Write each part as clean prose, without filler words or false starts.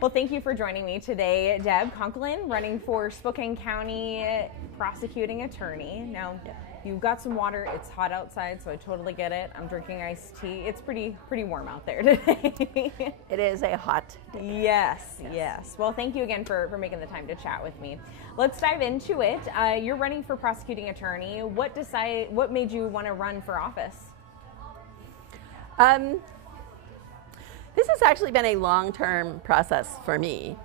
Well, thank you for joining me today, Deb Conklin, running for Spokane County Prosecuting Attorney. Now, you've got some water. It's hot outside, so I totally get it. I'm drinking iced tea. It's pretty warm out there today. It is a hot day. Yes. Well, thank you again for making the time to chat with me. Let's dive into it. You're running for prosecuting attorney. What made you want to run for office? This has actually been a long-term process for me.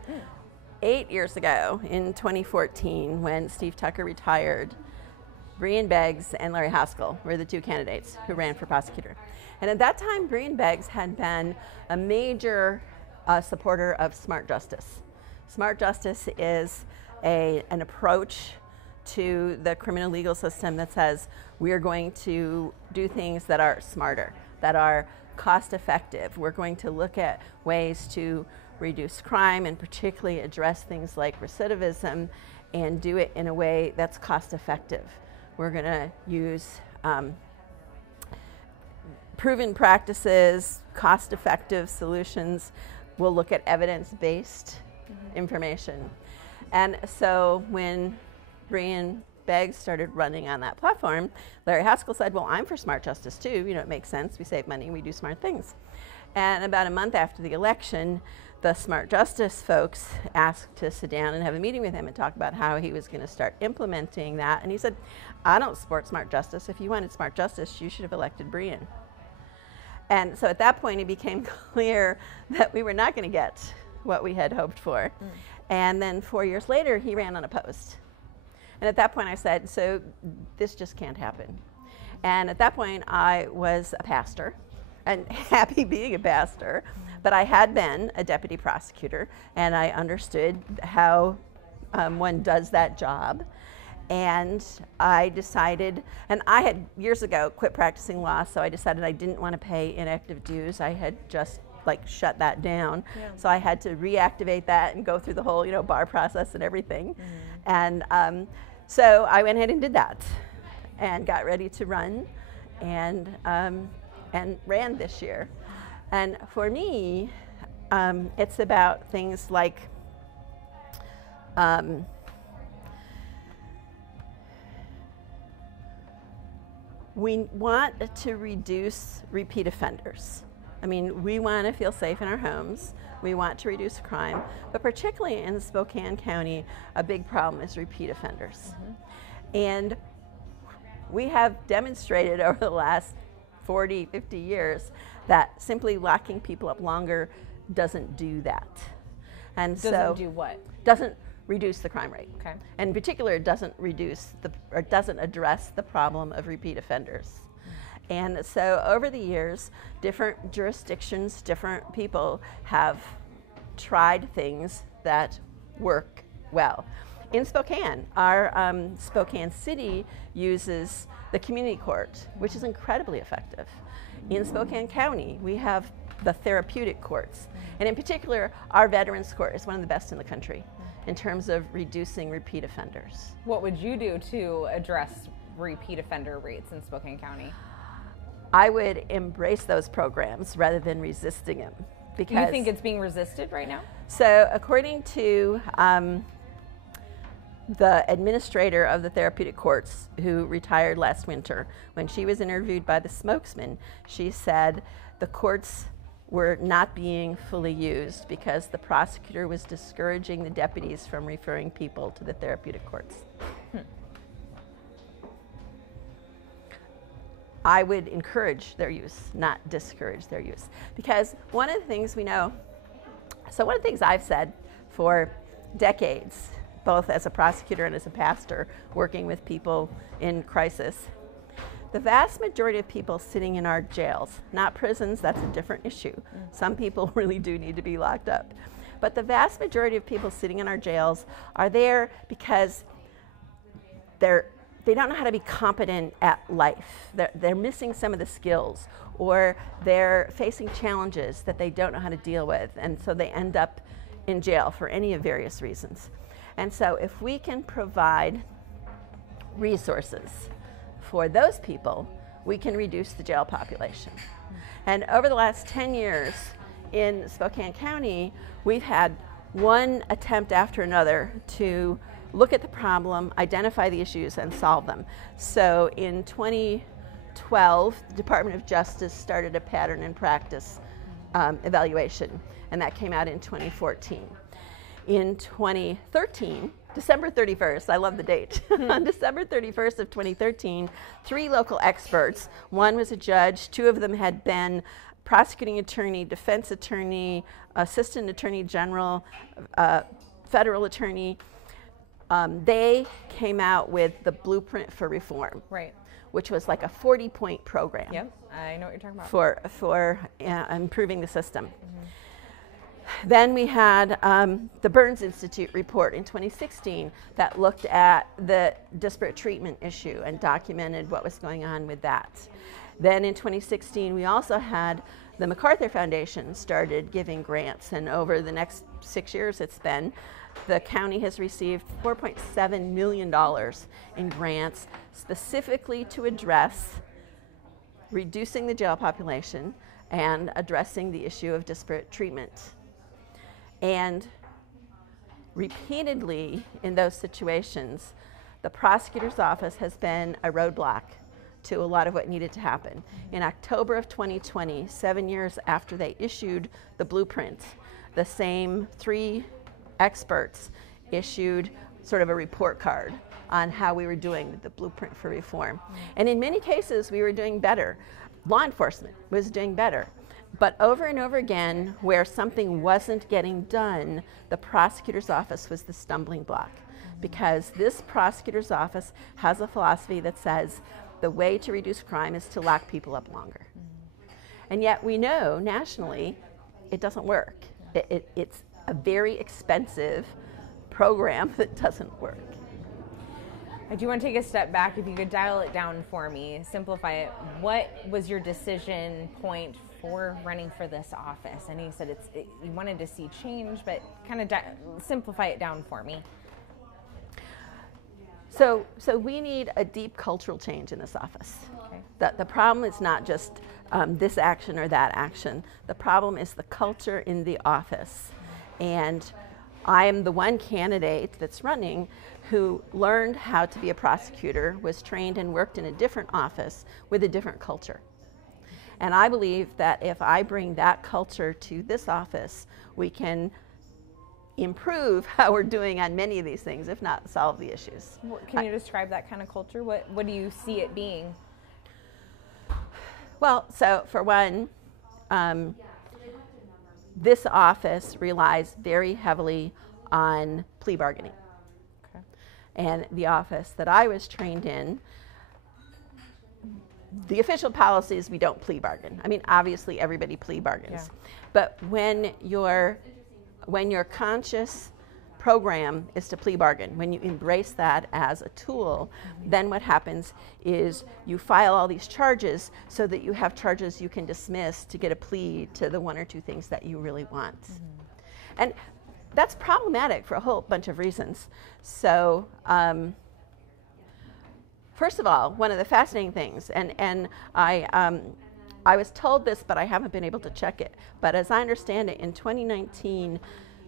8 years ago, in 2014, when Steve Tucker retired, Brian Beggs and Larry Haskell were the two candidates who ran for prosecutor. And at that time, Brian Beggs had been a major supporter of smart justice. Smart justice is an approach to the criminal legal system that says we are going to do things that are smarter, that are cost effective. We're going to look at ways to reduce crime and particularly address things like recidivism and do it in a way that's cost effective. We're going to use proven practices, cost effective solutions. We'll look at evidence-based information. And so when Brian Beggs started running on that platform, Larry Haskell said, well, I'm for smart justice too. You know, it makes sense. We save money, we do smart things. And about a month after the election, the smart justice folks asked to sit down and have a meeting with him and talk about how he was going to start implementing that. And he said, I don't support smart justice. If you wanted smart justice, you should have elected Brian. And so at that point, it became clear that we were not going to get what we had hoped for. And then 4 years later, he ran unopposed. And at that point I said, so this just can't happen. And at that point I was a pastor and happy being a pastor, but I had been a deputy prosecutor and I understood how one does that job. And I decided, and I had years ago quit practicing law, so I decided I didn't want to pay inactive dues. I had just shut that down. Yeah. So I had to reactivate that and go through the whole, bar process and everything. And so I went ahead and did that and got ready to run and ran this year. And for me, it's about things like we want to reduce repeat offenders. I mean, we want to feel safe in our homes. We want to reduce crime, but particularly in Spokane County, a big problem is repeat offenders. And we have demonstrated over the last 40, 50 years that simply locking people up longer doesn't do that. And doesn't do what? Doesn't reduce the crime rate. Okay. And in particular, it doesn't doesn't address the problem of repeat offenders. And so over the years, different jurisdictions, different people have tried things that work well. In Spokane, our Spokane City uses the community court, which is incredibly effective. In Spokane County, we have the therapeutic courts. And in particular, our Veterans Court is one of the best in the country in terms of reducing repeat offenders. What would you do to address repeat offender rates in Spokane County? I would embrace those programs rather than resisting them. Because you think it's being resisted right now? So according to the administrator of the therapeutic courts who retired last winter, when she was interviewed by the spokesman, she said the courts were not being fully used because the prosecutor was discouraging the deputies from referring people to the therapeutic courts. I would encourage their use, not discourage their use. Because one of the things we know, so one of the things I've said for decades, both as a prosecutor and as a pastor, working with people in crisis, the vast majority of people sitting in our jails, not prisons, that's a different issue. Some people really do need to be locked up. But the vast majority of people sitting in our jails are there because they don't know how to be competent at life. They're missing some of the skills, or they're facing challenges that they don't know how to deal with, and so they end up in jail for any of various reasons. And so if we can provide resources for those people, we can reduce the jail population. And over the last 10 years in Spokane County, we've had one attempt after another to look at the problem, identify the issues, and solve them. So in 2012, the Department of Justice started a pattern and practice evaluation, and that came out in 2014. In 2013, December 31st, I love the date, on December 31st of 2013, 3 local experts, one was a judge, 2 of them had been prosecuting attorney, defense attorney, assistant attorney general, federal attorney. They came out with the blueprint for reform, Right. which was like a 40-point program. Yep, I know what you're talking about. For improving the system. Then we had the Burns Institute report in 2016 that looked at the disparate treatment issue and documented what was going on with that. Then in 2016, we also had the MacArthur Foundation started giving grants, and over the next 6 years it's been, the county has received $4.7 million in grants specifically to address reducing the jail population and addressing the issue of disparate treatment. And repeatedly in those situations, the prosecutor's office has been a roadblock to a lot of what needed to happen. In October of 2020, 7 years after they issued the blueprint, the same 3 experts issued sort of a report card on how we were doing with the blueprint for reform. And in many cases, we were doing better. Law enforcement was doing better. But over and over again, where something wasn't getting done, the prosecutor's office was the stumbling block. Because this prosecutor's office has a philosophy that says the way to reduce crime is to lock people up longer. And yet we know nationally it doesn't work. It's a very expensive program that doesn't work. I do want to take a step back. If you could dial it down for me, simplify it. What was your decision point for running for this office? I know you said you wanted to see change, but kind of simplify it down for me. So we need a deep cultural change in this office. Okay. The problem is not just this action or that action. The problem is the culture in the office. And I am the one candidate that's running who learned how to be a prosecutor, was trained and worked in a different office with a different culture. And I believe that if I bring that culture to this office, we can improve how we're doing on many of these things, if not solve the issues. Can you describe that kind of culture? What do you see it being? Well, so for one, this office relies very heavily on plea bargaining. Okay. And the office that I was trained in, the official policy is we don't plea bargain. I mean, obviously everybody plea bargains. Yeah. But when your conscious program is to plea bargain, when you embrace that as a tool, then what happens is you file all these charges so that you have charges you can dismiss to get a plea to the 1 or 2 things that you really want. And that's problematic for a whole bunch of reasons. So first of all, one of the fascinating things, and I was told this, but I haven't been able to check it, but as I understand it, in 2019,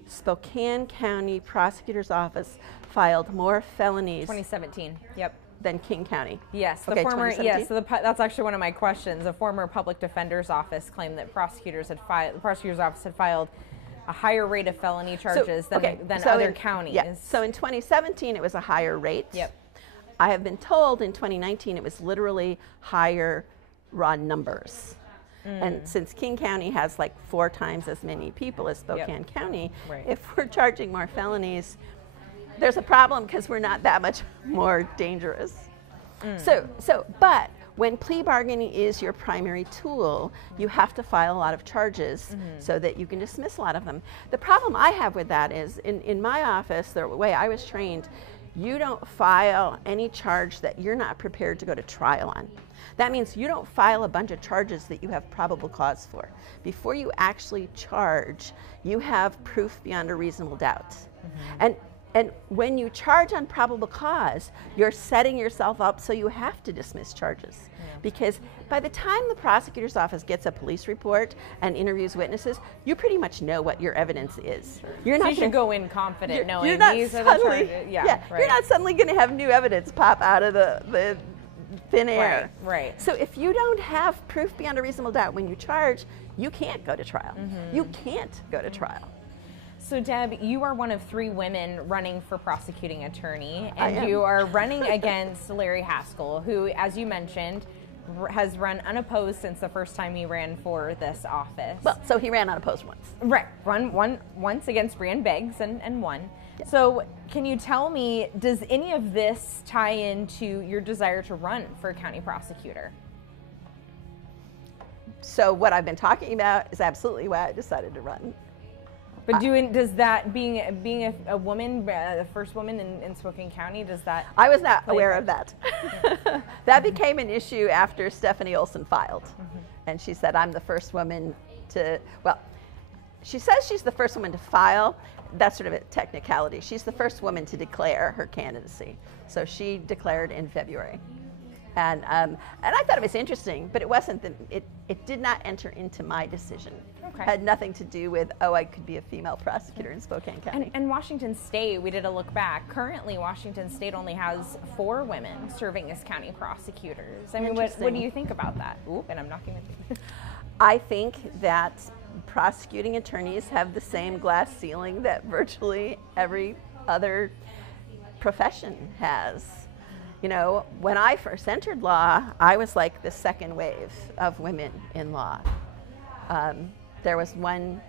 Spokane County Prosecutor's Office filed more felonies 2017, yep, than King County. Yes, the former, yes, so that's actually one of my questions. The former public defender's office claimed that the prosecutor's office had filed a higher rate of felony charges than other counties. Yeah. So in 2017, it was a higher rate. Yep. I have been told in 2019 it was literally higher raw numbers. And since King County has like 4 times as many people as Spokane County, if we're charging more felonies, there's a problem because we're not that much more dangerous. But when plea bargaining is your primary tool, you have to file a lot of charges so that you can dismiss a lot of them. The problem I have with that is in my office, the way I was trained, you don't file any charge that you're not prepared to go to trial on. That means you don't file a bunch of charges that you have probable cause for. Before you actually charge, you have proof beyond a reasonable doubt. And And when you charge on probable cause, you're setting yourself up so you have to dismiss charges. Because by the time the prosecutor's office gets a police report and interviews witnesses, you pretty much know what your evidence is. You're not you should go in confident knowing you're not these are suddenly, the charges. Right. You're not suddenly going to have new evidence pop out of the thin air. Right. So if you don't have proof beyond a reasonable doubt when you charge, you can't go to trial. You can't go to trial. So Deb, you are one of 3 women running for prosecuting attorney, and you are running against Larry Haskell, who, as you mentioned, has run unopposed since the first time he ran for this office. Well, so he ran unopposed once. Right, once against Brian Beggs and won. Yeah. So can you tell me, does any of this tie into your desire to run for county prosecutor? So what I've been talking about is absolutely why I decided to run. But does that, being a woman, the first woman in Spokane County, does that? I was not aware of that. That became an issue after Stephanie Olson filed. And she said, I'm the first woman to, well, she says she's the first woman to file. That's sort of a technicality. She's the first woman to declare her candidacy. So she declared in February. And I thought it was interesting, but it wasn't, it did not enter into my decision. Okay. It had nothing to do with, oh, I could be a female prosecutor in Spokane County. And Washington State, we did a look back. Currently, Washington State only has 4 women serving as county prosecutors. I mean, what do you think about that? Oop, and I'm knocking it. I think that prosecuting attorneys have the same glass ceiling that virtually every other profession has. You know, when I first entered law, I was like the second wave of women in law. There was one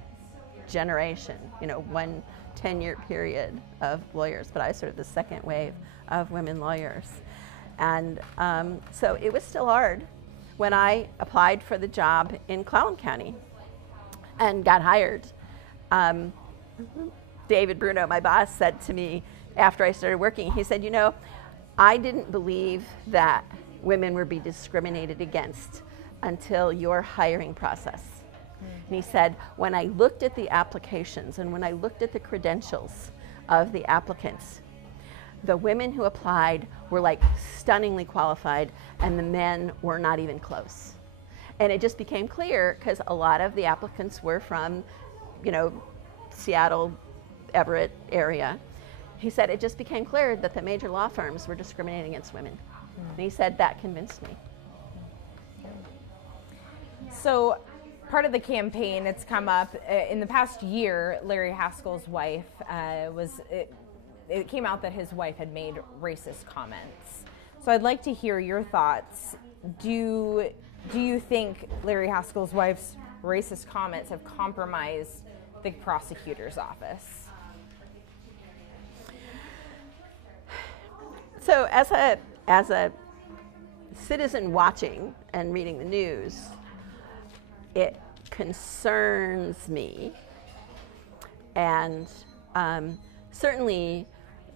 generation, you know, one 10-year period of lawyers, but I was sort of the second wave of women lawyers. And so it was still hard when I applied for the job in Clallam County and got hired. David Bruno, my boss, said to me after I started working, he said, you know, I didn't believe that women would be discriminated against until your hiring process. And he said, when I looked at the applications and when I looked at the credentials of the applicants, the women who applied were like stunningly qualified and the men were not even close. And it just became clear because a lot of the applicants were from, you know, Seattle, Everett area. He said it just became clear that the major law firms were discriminating against women. And he said that convinced me. So part of the campaign, it's come up in the past year, Larry Haskell's wife it came out that his wife had made racist comments. So I'd like to hear your thoughts. Do you think Larry Haskell's wife's racist comments have compromised the prosecutor's office? So as a citizen watching and reading the news, it concerns me. And certainly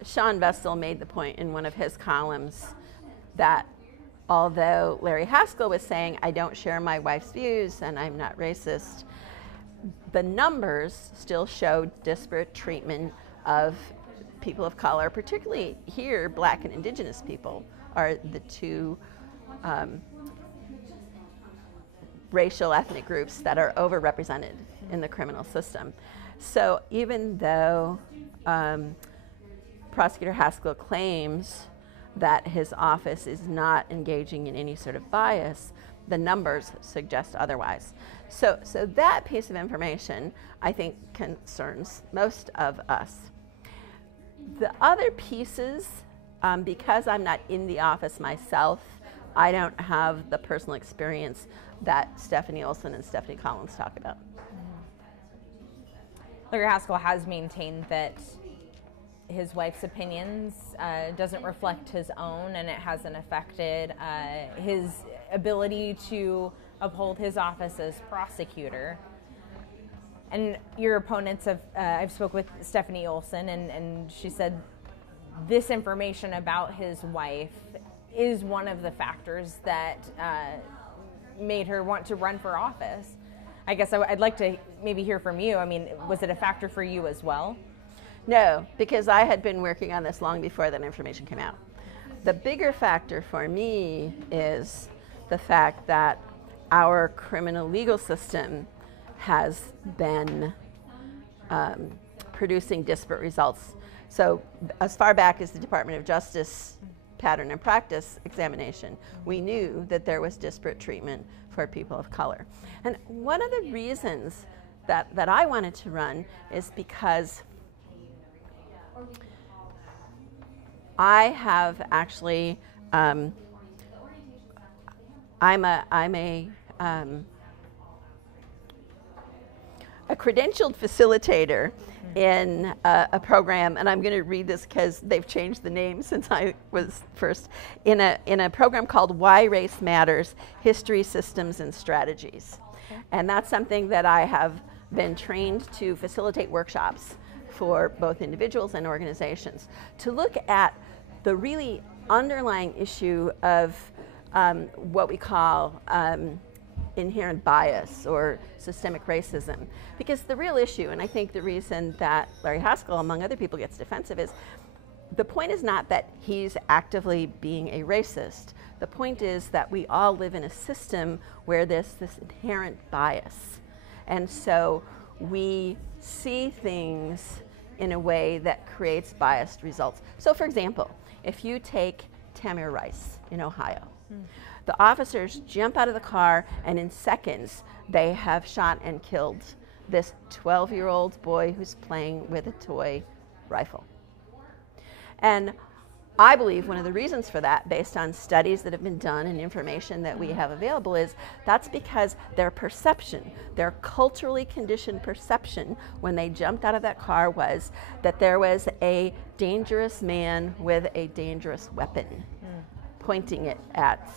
Sean Vestal made the point in one of his columns that although Larry Haskell was saying, I don't share my wife's views and I'm not racist, the numbers still showed disparate treatment of people of color, particularly here, Black and Indigenous people are the two racial ethnic groups that are overrepresented in the criminal system. So even though Prosecutor Haskell claims that his office is not engaging in any sort of bias, the numbers suggest otherwise. So that piece of information, I think, concerns most of us. The other pieces, because I'm not in the office myself, I don't have the personal experience that Stephanie Olson and Stephanie Collins talk about. Larry Haskell has maintained that his wife's opinions doesn't reflect his own, and it hasn't affected his ability to uphold his office as prosecutor. And your opponents have, I've spoke with Stephanie Olson, and she said this information about his wife is one of the factors that made her want to run for office. I guess I'd like to maybe hear from you. I mean, was it a factor for you as well? No, because I had been working on this long before that information came out. The bigger factor for me is the fact that our criminal legal system has been producing disparate results. So as far back as the Department of Justice pattern and practice examination, we knew that there was disparate treatment for people of color. And one of the reasons that I wanted to run is because I have actually, I'm a credentialed facilitator in a program, and I'm going to read this because they've changed the name since I was first, in a program called Why Race Matters, History, Systems, and Strategies. Okay. And that's something that I have been trained to facilitate workshops for both individuals and organizations to look at the really underlying issue of what we call inherent bias or systemic racism. Because the real issue, and I think the reason that Larry Haskell, among other people, gets defensive is the point is not that he's actively being a racist. The point is that we all live in a system where there's this inherent bias. And so we see things in a way that creates biased results. So for example, if you take Tamir Rice in Ohio, the officers jump out of the car and in seconds they have shot and killed this 12-year-old boy who's playing with a toy rifle. And I believe one of the reasons for that, based on studies that have been done and information that we have available, is that's because their perception, their culturally conditioned perception when they jumped out of that car was that there was a dangerous man with a dangerous weapon pointing it at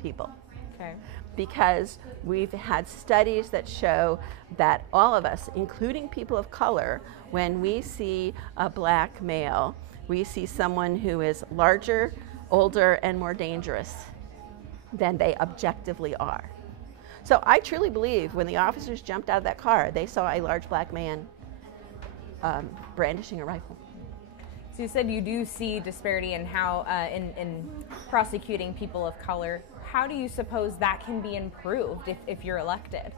people. Okay. Because we've had studies that show that all of us, including people of color, when we see a black male, we see someone who is larger, older, and more dangerous than they objectively are. So I truly believe when the officers jumped out of that car, they saw a large black man brandishing a rifle. So you said you do see disparity in how, in prosecuting people of color. How do you suppose that can be improved if you're elected?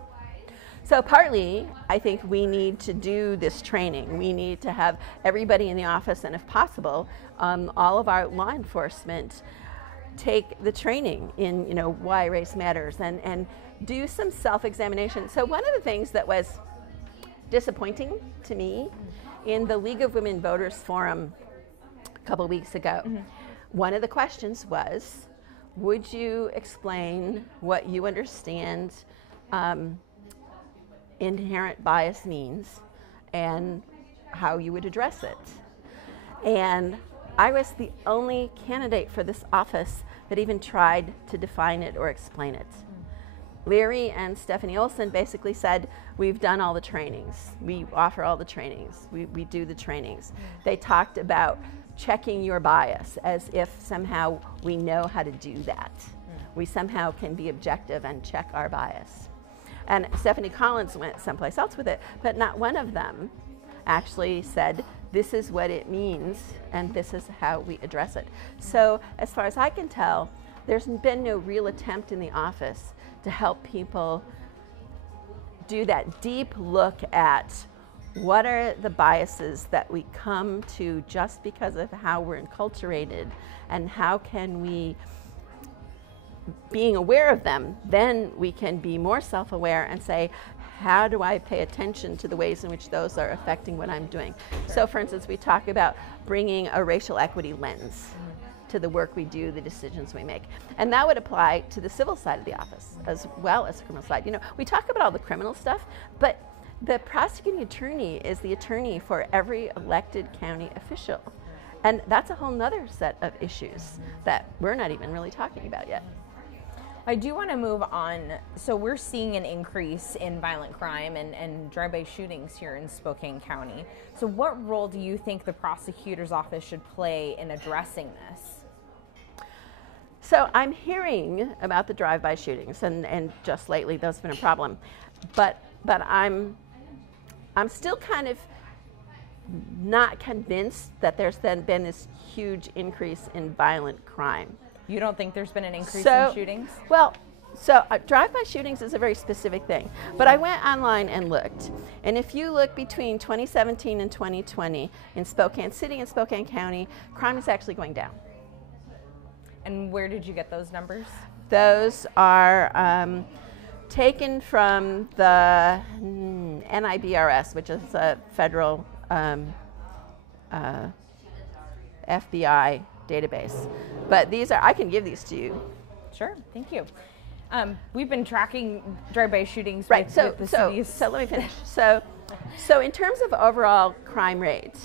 So partly, I think we need to do this training. We need to have everybody in the office, and if possible, all of our law enforcement take the training in, why race matters and do some self-examination. So one of the things that was disappointing to me in the League of Women Voters Forum a couple weeks ago, one of the questions was, would you explain what you understand inherent bias means and how you would address it? And I was the only candidate for this office that even tried to define it or explain it. Larry and Stephanie Olson basically said, we've done all the trainings. We offer all the trainings. We do the trainings. They talked about checking your bias as if somehow we know how to do that. We somehow can be objective and check our bias. And Stephanie Collins went someplace else with it, but not one of them actually said, this is what it means and this is how we address it. So as far as I can tell, there's been no real attempt in the office to help people do that deep look at what are the biases that we come to just because of how we're enculturated, and how can we, being aware of them, then we can be more self-aware and say, how do I pay attention to the ways in which those are affecting what I'm doing? Sure. So for instance, we talk about bringing a racial equity lens to the work we do, the decisions we make. And that would apply to the civil side of the office as well as the criminal side. We talk about all the criminal stuff, but the prosecuting attorney is the attorney for every elected county official. And that's a whole nother set of issues that we're not even really talking about yet. I do want to move on. So we're seeing an increase in violent crime and drive-by shootings here in Spokane County. So what role do you think the prosecutor's office should play in addressing this? So I'm hearing about the drive-by shootings, and just lately those have been a problem. But I'm still kind of not convinced that there's then been this huge increase in violent crime. You don't think there's been an increase in shootings? Well, drive-by shootings is a very specific thing. But I went online and looked. And if you look between 2017 and 2020 in Spokane City and Spokane County, crime is actually going down. And where did you get those numbers? Those are taken from the NIBRS, which is a federal FBI database. But these are, I can give these to you. Sure, thank you. We've been tracking drive-by shootings right. with the cities. So let me finish. So in terms of overall crime rate,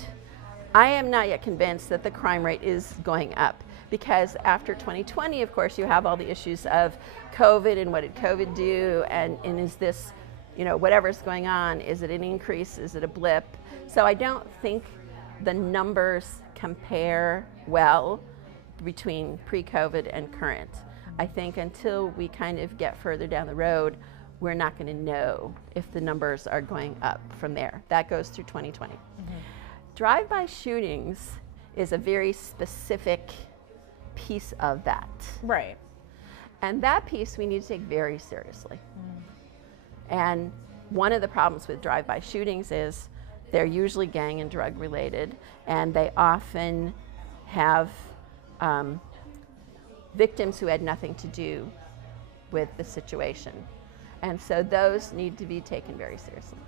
I am not yet convinced that the crime rate is going up, because after 2020, of course, you have all the issues of COVID and what did COVID do, and is this, whatever's going on, is it an increase, is it a blip? So I don't think the numbers compare well between pre-COVID and current. I think until we kind of get further down the road, we're not going to know if the numbers are going up from there. That goes through 2020. Mm-hmm. Drive-by shootings is a very specific piece of that. Right. And that piece we need to take very seriously. And one of the problems with drive-by shootings is they're usually gang and drug related, and they often have victims who had nothing to do with the situation. And so those need to be taken very seriously.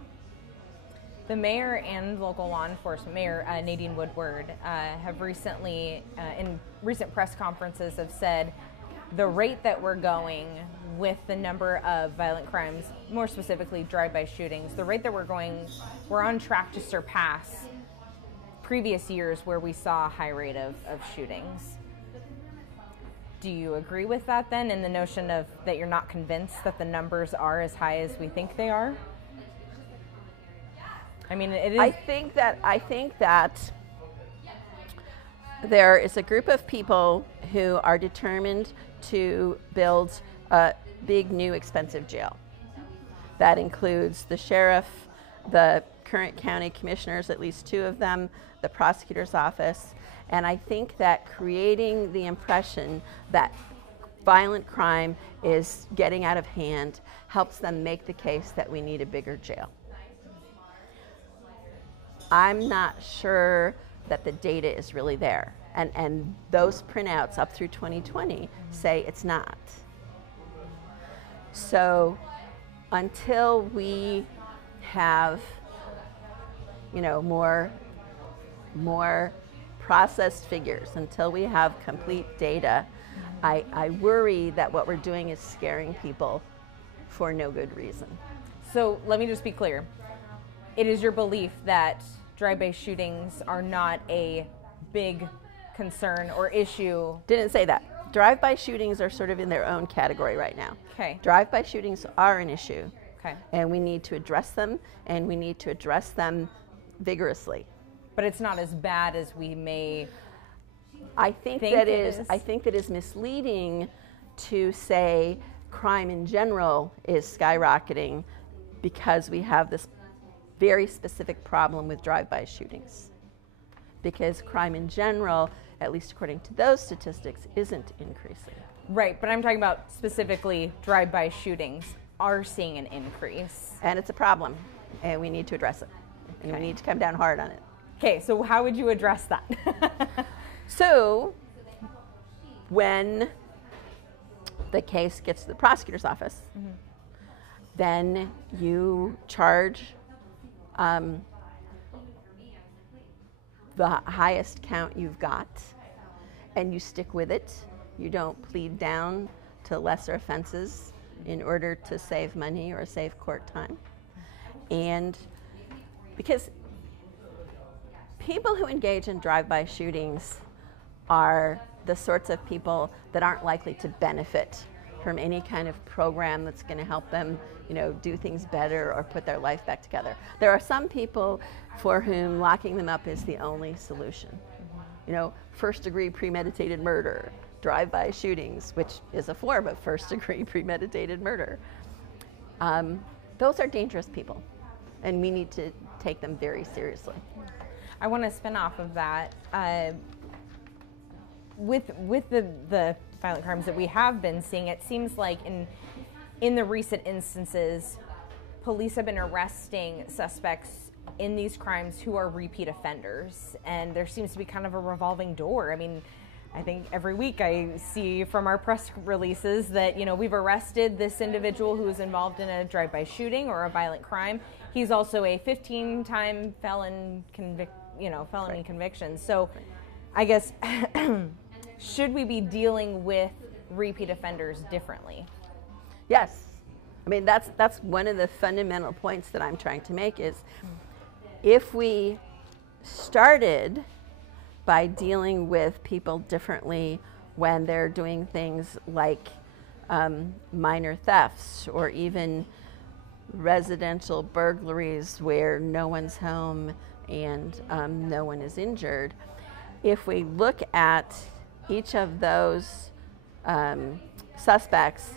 The mayor and local law enforcement, Mayor Nadine Woodward, have recently, in recent press conferences, have said the rate that we're going with the number of violent crimes, more specifically drive-by shootings, the rate that we're on track to surpass previous years where we saw a high rate of shootings. Do you agree with that then, in the notion of that you're not convinced that the numbers are as high as we think they are? I mean, it is. I think that there is a group of people who are determined to build a big, new, expensive jail. That includes the sheriff, the current county commissioners, at least 2 of them, the prosecutor's office. And I think that creating the impression that violent crime is getting out of hand helps them make the case that we need a bigger jail. I'm not sure that the data is really there. And those printouts up through 2020 say it's not. So until we have, more processed figures, until we have complete data, I worry that what we're doing is scaring people for no good reason. So let me just be clear. It is your belief that drive-by shootings are not a big concern or issue? Didn't say that. Drive-by shootings are sort of in their own category right now. Okay. Drive-by shootings are an issue. Okay. And we need to address them, and we need to address them vigorously. But it's not as bad as we may I think that is misleading to say crime in general is skyrocketing because we have this very specific problem with drive-by shootings. Because crime in general, at least according to those statistics, isn't increasing. Right, but I'm talking about specifically drive-by shootings are seeing an increase. And it's a problem, and we need to address it. And we need to come down hard on it. Okay, so how would you address that? So, when the case gets to the prosecutor's office, then you charge the highest count you've got, and you stick with it. You don't plead down to lesser offenses in order to save money or save court time. And because people who engage in drive-by shootings are the sorts of people that aren't likely to benefit from any kind of program that's going to help them, do things better or put their life back together. There are some people for whom locking them up is the only solution. First-degree premeditated murder, drive-by shootings, which is a form of first-degree premeditated murder. Those are dangerous people, and we need to take them very seriously. I want to spin off of that. With the violent crimes that we have been seeing, it seems like in the recent instances, police have been arresting suspects in these crimes who are repeat offenders, and there seems to be kind of a revolving door. I mean, I think every week I see from our press releases that, you know, we've arrested this individual who was involved in a drive-by shooting or a violent crime. He's also a 15-time felony conviction. So I guess, should we be dealing with repeat offenders differently? Yes. I mean, that's one of the fundamental points that I'm trying to make is if we started by dealing with people differently when they're doing things like minor thefts or even residential burglaries where no one's home and no one is injured, if we look at each of those suspects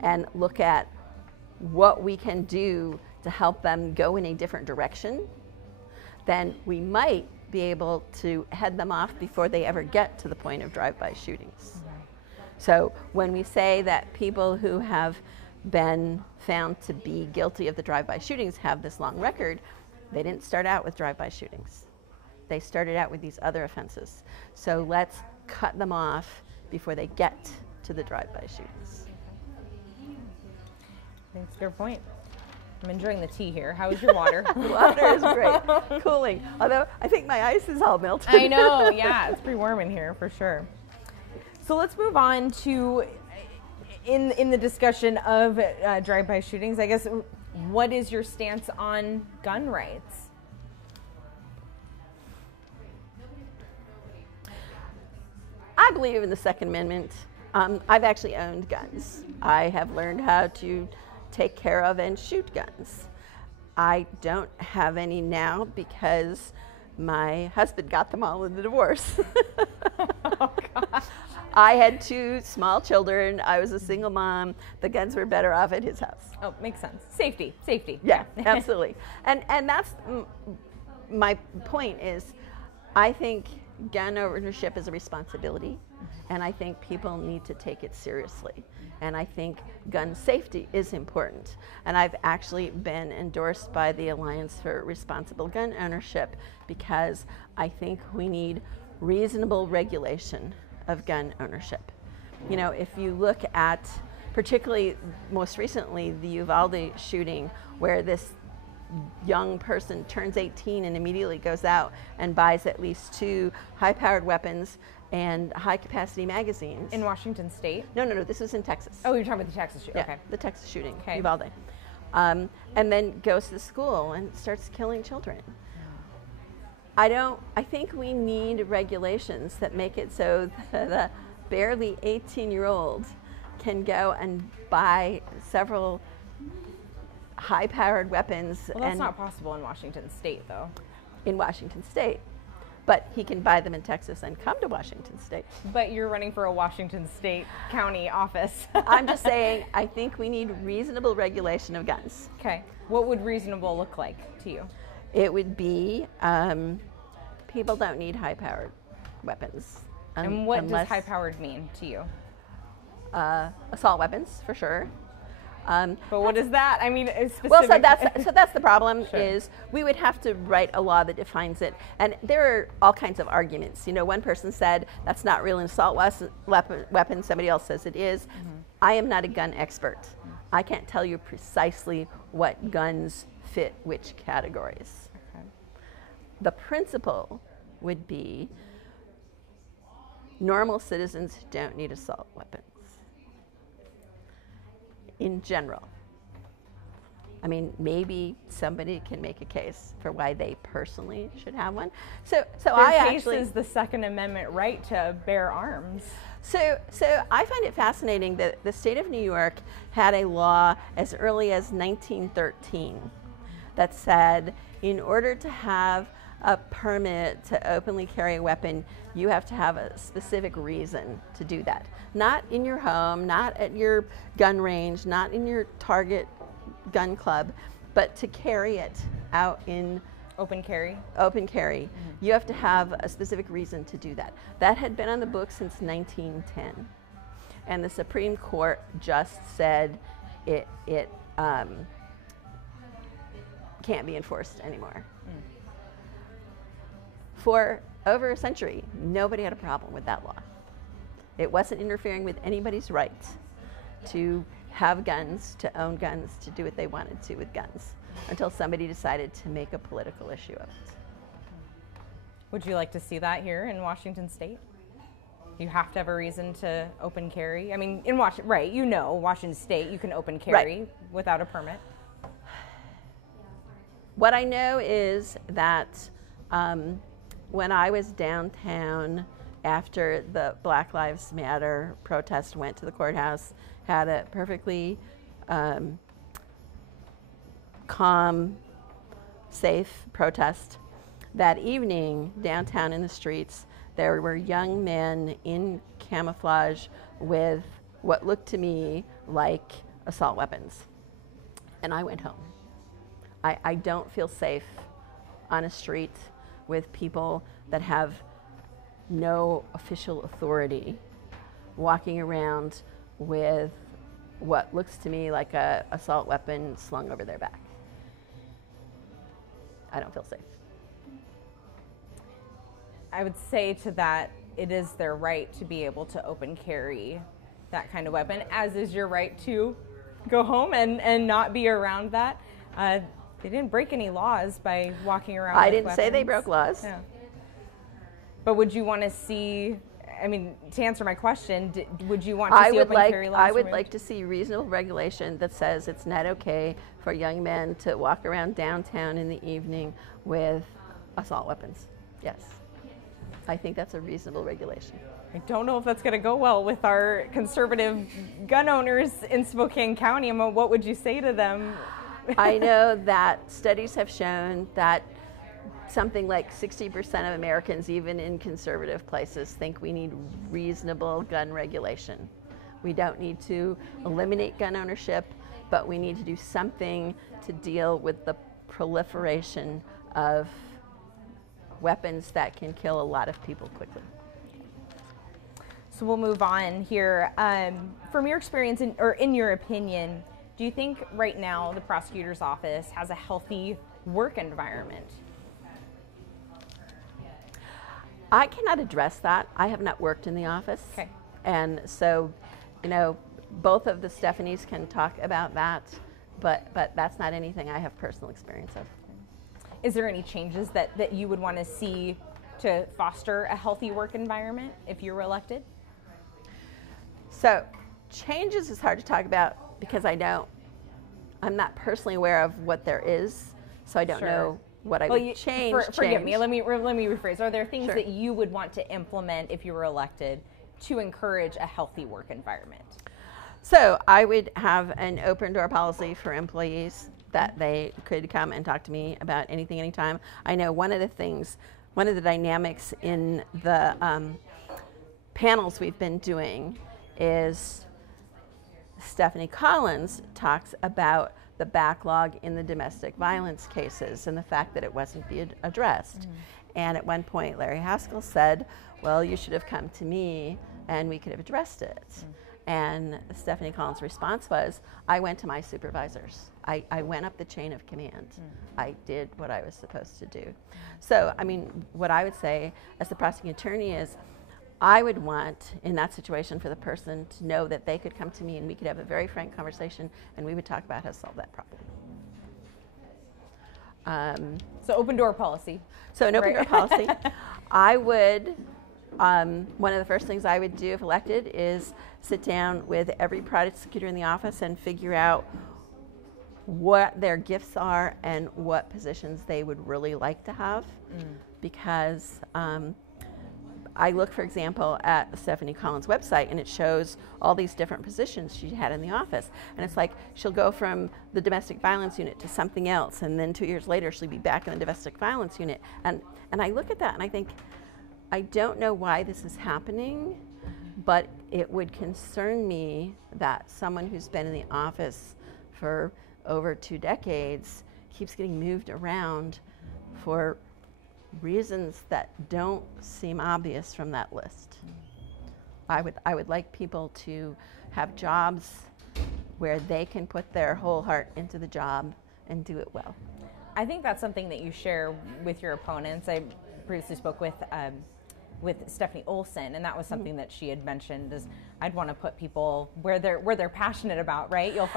and look at what we can do to help them go in a different direction, then we might be able to head them off before they ever get to the point of drive-by shootings. So when we say that people who have been found to be guilty of the drive-by shootings have this long record, they didn't start out with drive-by shootings. They started out with these other offenses. So let's cut them off before they get to the drive-by shootings. That's a good point. I'm enjoying the tea here. How is your water? The water is great, cooling. Although I think my ice is all melted. I know, yeah, it's pretty warm in here for sure. So let's move on to, in the discussion of drive-by shootings, I guess, what is your stance on gun rights? I believe in the Second Amendment. I've actually owned guns. I have learned how to take care of and shoot guns. I don't have any now because my husband got them all in the divorce. Oh, gosh. I had 2 small children. I was a single mom. The guns were better off at his house. Oh, makes sense. Safety, safety. Yeah, absolutely. And that's my point is, I think gun ownership is a responsibility, and I think people need to take it seriously. And I think gun safety is important. And I've actually been endorsed by the Alliance for Responsible Gun Ownership because I think we need reasonable regulation of gun ownership. You know, if you look at, particularly most recently, the Uvalde shooting, where this young person turns 18 and immediately goes out and buys at least 2 high-powered weapons and high-capacity magazines. In Washington State? No, this was in Texas. Oh, you're talking about the Texas shooting. Yeah, Okay. the Texas shooting, Okay. Uvalde. And then goes to school and starts killing children. I think we need regulations that make it so that a barely 18-year-old can go and buy several high-powered weapons. Well, that's not possible in Washington State, though. In Washington State. But he can buy them in Texas and come to Washington State. But you're running for a Washington State county office. I'm just saying, I think we need reasonable regulation of guns. Okay. What would reasonable look like to you? It would be, people don't need high-powered weapons. And what does high-powered mean to you? Assault weapons, for sure. But what is that? I mean, specific. Well, so that's the problem. Sure. Is we would have to write a law that defines it, and there are all kinds of arguments. You know, one person said that's not really an assault weapon. Somebody else says it is. Mm-hmm. I am not a gun expert. Mm-hmm. I can't tell you precisely what guns fit which categories. Okay. The principle would be normal citizens don't need assault weapons. In general. I mean, maybe somebody can make a case for why they personally should have one. So Their case is the Second Amendment right to bear arms. So I find it fascinating that the state of New York had a law as early as 1913 that said in order to have a permit to openly carry a weapon, you have to have a specific reason to do that. Not in your home, not at your gun range, not in your target gun club, but to carry it out in Open carry? Open carry. You have to have a specific reason to do that. That had been on the books since 1910. And the Supreme Court just said it can't be enforced anymore. For over a century, nobody had a problem with that law. It wasn't interfering with anybody's right to have guns, to own guns, to do what they wanted to with guns, until somebody decided to make a political issue of it. Would you like to see that here in Washington State? You have to have a reason to open carry. I mean, in Washington, right, you know, Washington State, you can open carry without a permit. What I know is that when I was downtown after the Black Lives Matter protest, went to the courthouse, had a perfectly calm, safe protest. That evening, downtown in the streets, there were young men in camouflage with what looked to me like assault weapons. And I went home. I don't feel safe on a street with people that have no official authority walking around with what looks to me like a assault weapon slung over their back. I don't feel safe. I would say to that, it is their right to be able to open carry that kind of weapon, as is your right to go home and not be around that. They didn't break any laws by walking around I with didn't weapons. say they broke laws. Yeah. But would you want to see, I mean, to answer my question, would you want to see open carry laws I would removed? like to see reasonable regulation that says it's not okay for young men to walk around downtown in the evening with assault weapons. Yes. I think that's a reasonable regulation. I don't know if that's going to go well with our conservative gun owners in Spokane County. What would you say to them? I know that studies have shown that something like 60% of Americans, even in conservative places, think we need reasonable gun regulation. We don't need to eliminate gun ownership, but we need to do something to deal with the proliferation of weapons that can kill a lot of people quickly. So we'll move on here. From your experience, or in your opinion, do you think right now the prosecutor's office has a healthy work environment? I cannot address that. I have not worked in the office. Okay. And so, you know, both of the Stephanies can talk about that, but that's not anything I have personal experience of. Is there any changes that you would want to see to foster a healthy work environment if you were elected? So changes is hard to talk about because I'm not personally aware of what there is, so I don't know what I would change. Forgive me, let me rephrase. Are there things Sure. that you would want to implement if you were elected to encourage a healthy work environment? So I would have an open door policy for employees that they could come and talk to me about anything, anytime. I know one of the dynamics in the panels we've been doing is Stephanie Collins talks about the backlog in the domestic violence cases and the fact that it wasn't being addressed. Mm-hmm. And at one point, Larry Haskell said, well, you should have come to me and we could have addressed it. Mm-hmm. And Stephanie Collins' response was, I went to my supervisors. I went up the chain of command. Mm-hmm. I did what I was supposed to do. Mm-hmm. So, I mean, what I would say as the prosecuting attorney is, I would want, in that situation, for the person to know that they could come to me and we could have a very frank conversation and we would talk about how to solve that problem. So open door policy. So an open door policy. I would, one of the first things I would do if elected is sit down with every prosecutor in the office and figure out what their gifts are and what positions they would really like to have. Because I look, for example, at Stephanie Collins' website, and it shows all these different positions she had in the office. And it's like she'll go from the domestic violence unit to something else, and then 2 years later she'll be back in the domestic violence unit. And I look at that and I think, I don't know why this is happening, but it would concern me that someone who's been in the office for over 2 decades keeps getting moved around for reasons that don't seem obvious from that list. I would like people to have jobs where they can put their whole heart into the job and do it well. I think that's something that you share with your opponents. I previously spoke with Stephanie Olson, and that was something that she had mentioned. Is I'd want to put people where they're passionate about, right? You'll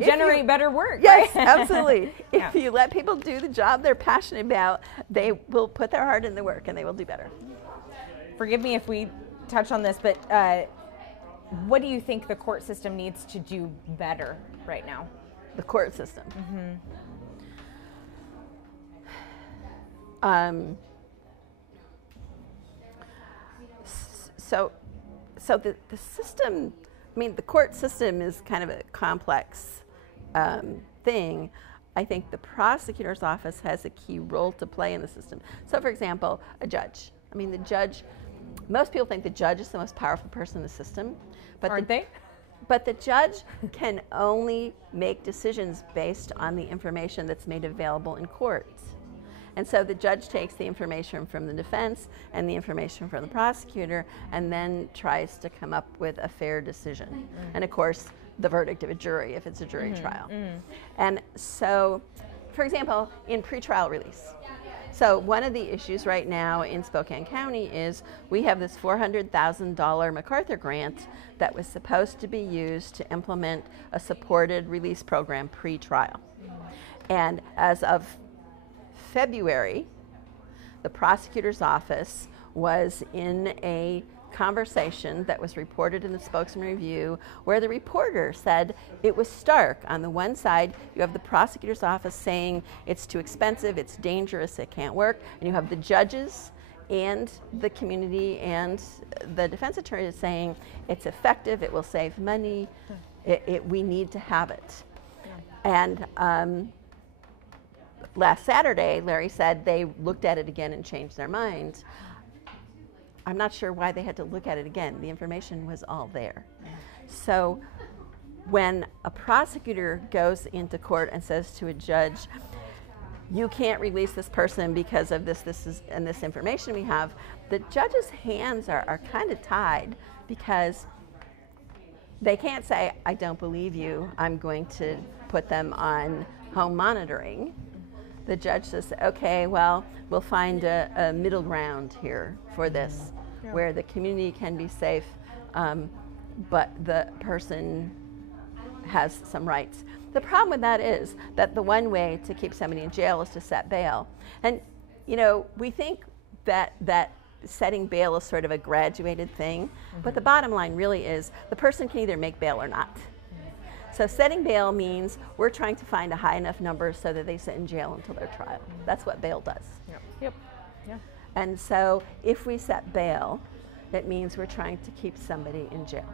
generate better work. Yes, right? Absolutely. If you let people do the job they're passionate about, they will put their heart in the work and they will do better. Forgive me if we touch on this, but what do you think the court system needs to do better right now? The court system. So the system, I mean, the court system is kind of a complex thing. I think the prosecutor's office has a key role to play in the system. So, for example, a judge. I mean, the judge, most people think the judge is the most powerful person in the system. But Aren't they? But the judge can only make decisions based on the information that's made available in court. And so the judge takes the information from the defense and the information from the prosecutor and then tries to come up with a fair decision. And of course, the verdict of a jury if it's a jury trial. And so, for example, in pretrial release. So one of the issues right now in Spokane County is we have this $400,000 MacArthur grant that was supposed to be used to implement a supported release program pre-trial. And as of February, the prosecutor's office was in a conversation that was reported in the Spokesman Review where the reporter said it was stark. On the one side, you have the prosecutor's office saying it's too expensive, it's dangerous, it can't work, and you have the judges and the community and the defense attorney saying it's effective, it will save money, we need to have it. And last Saturday, Larry said they looked at it again and changed their mind. I'm not sure why they had to look at it again. The information was all there. So when a prosecutor goes into court and says to a judge, you can't release this person because of this information we have, the judge's hands are kind of tied because they can't say, I don't believe you, I'm going to put them on home monitoring. The judge says, okay, well, we'll find a middle ground here for this, where the community can be safe, but the person has some rights. The problem with that is that the one way to keep somebody in jail is to set bail. And, you know, we think that setting bail is sort of a graduated thing, but the bottom line really is the person can either make bail or not. So setting bail means we're trying to find a high enough number so that they sit in jail until their trial. That's what bail does. Yeah. And so if we set bail, that means we're trying to keep somebody in jail.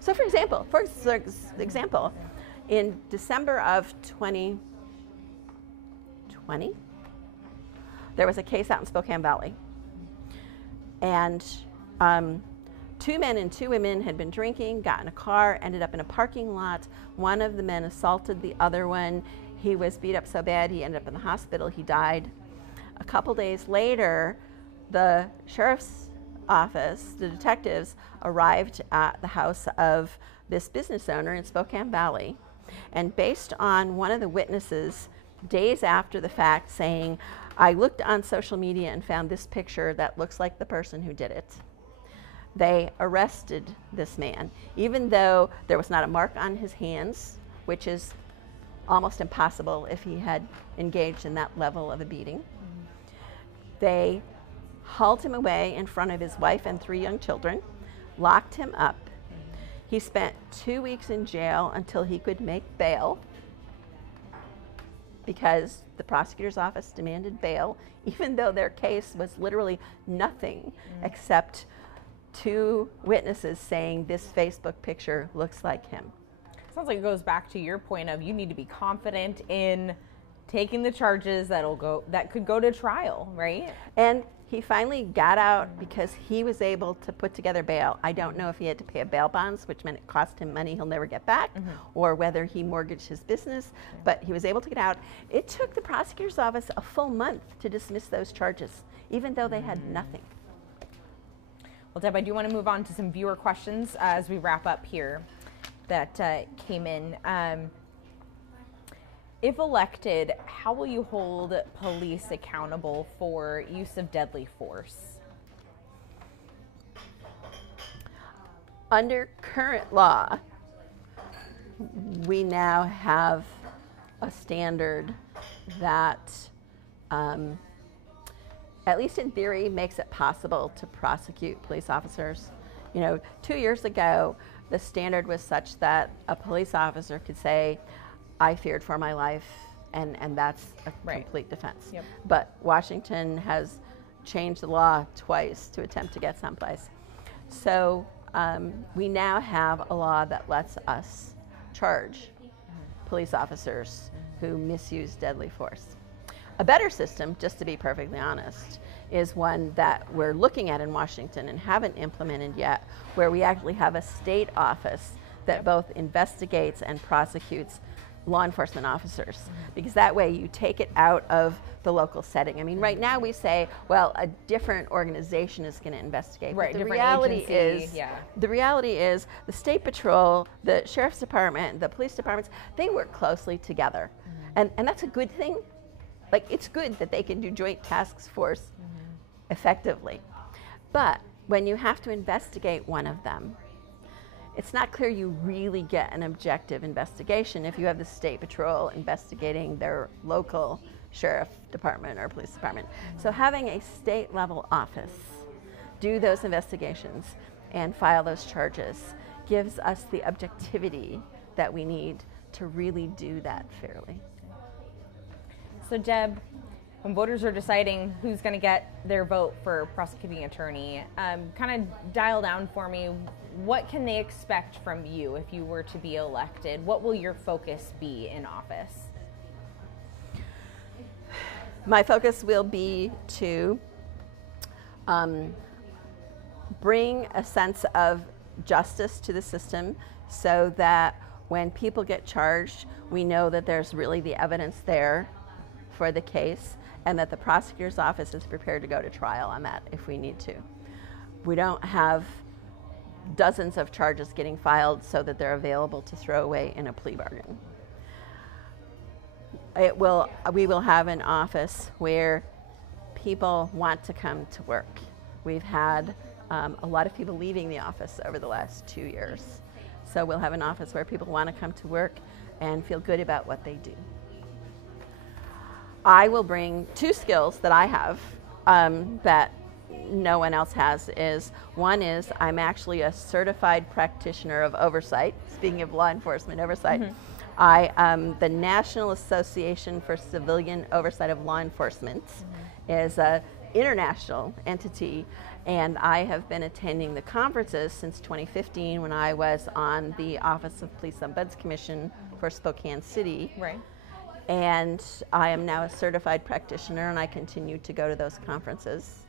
So for example, in December of 2020, there was a case out in Spokane Valley. And 2 men and 2 women had been drinking, got in a car, ended up in a parking lot. One of the men assaulted the other one. He was beat up so bad he ended up in the hospital. He died. A couple days later, the sheriff's office, the detectives, arrived at the house of this business owner in Spokane Valley. And based on one of the witnesses, days after the fact, saying, I looked on social media and found this picture that looks like the person who did it, they arrested this man, even though there was not a mark on his hands, which is almost impossible if he had engaged in that level of a beating. They hauled him away in front of his wife and 3 young children, locked him up. He spent 2 weeks in jail until he could make bail because the prosecutor's office demanded bail, even though their case was literally nothing except 2 witnesses saying this Facebook picture looks like him. Sounds like it goes back to your point of you need to be confident in taking the charges that could go to trial, right? And He finally got out because he was able to put together bail. I don't know if he had to pay a bail bonds, which meant it cost him money he'll never get back, or whether he mortgaged his business, but he was able to get out. It took the prosecutor's office a full month to dismiss those charges, even though they had nothing. Well, Deb, I do want to move on to some viewer questions as we wrap up here that came in. If elected, how will you hold police accountable for use of deadly force? Under current law, we now have a standard that, at least in theory, makes it possible to prosecute police officers. You know, 2 years ago, the standard was such that a police officer could say, I feared for my life, and that's a complete defense. Yep. But Washington has changed the law twice to attempt to get someplace. So we now have a law that lets us charge police officers who misuse deadly force. A better system, just to be perfectly honest, is one that we're looking at in Washington and haven't implemented yet, where we actually have a state office that both investigates and prosecutes law enforcement officers, because that way you take it out of the local setting. I mean, right now we say, well, a different organization is going to investigate. Right, but the different agency, the reality is the state patrol, the sheriff's department, the police departments, they work closely together. And that's a good thing. Like, it's good that they can do joint task force effectively. But when you have to investigate one of them, it's not clear you really get an objective investigation if you have the state patrol investigating their local sheriff department or police department. So having a state level office do those investigations and file those charges gives us the objectivity that we need to really do that fairly. So Deb, when voters are deciding who's going to get their vote for prosecuting attorney, kind of dial down for me, what can they expect from you if you were to be elected? What will your focus be in office? My focus will be to bring a sense of justice to the system so that when people get charged, we know that there's really the evidence there for the case, and that the prosecutor's office is prepared to go to trial on that if we need to. We don't have dozens of charges getting filed so that they're available to throw away in a plea bargain. We will have an office where people want to come to work. We've had a lot of people leaving the office over the last 2 years. So we'll have an office where people want to come to work and feel good about what they do. I will bring two skills that I have that no one else has. One is I'm actually a certified practitioner of oversight. Speaking of law enforcement oversight, I am the National Association for Civilian Oversight of Law Enforcement is an international entity, and I have been attending the conferences since 2015 when I was on the Office of Police Ombuds Commission for Spokane City. Right. And I am now a certified practitioner, and I continue to go to those conferences.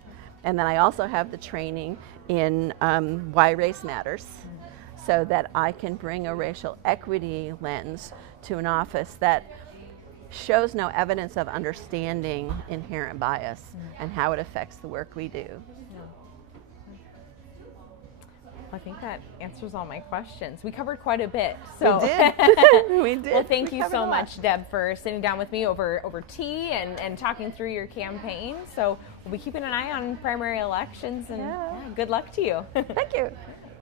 And then I also have the training in Why Race Matters, so that I can bring a racial equity lens to an office that shows no evidence of understanding inherent bias and how it affects the work we do. I think that answers all my questions. We covered quite a bit. So we did. We did. Well, thank you so much, Deb, for sitting down with me over tea and talking through your campaign. So we'll be keeping an eye on primary elections, and good luck to you. Thank you.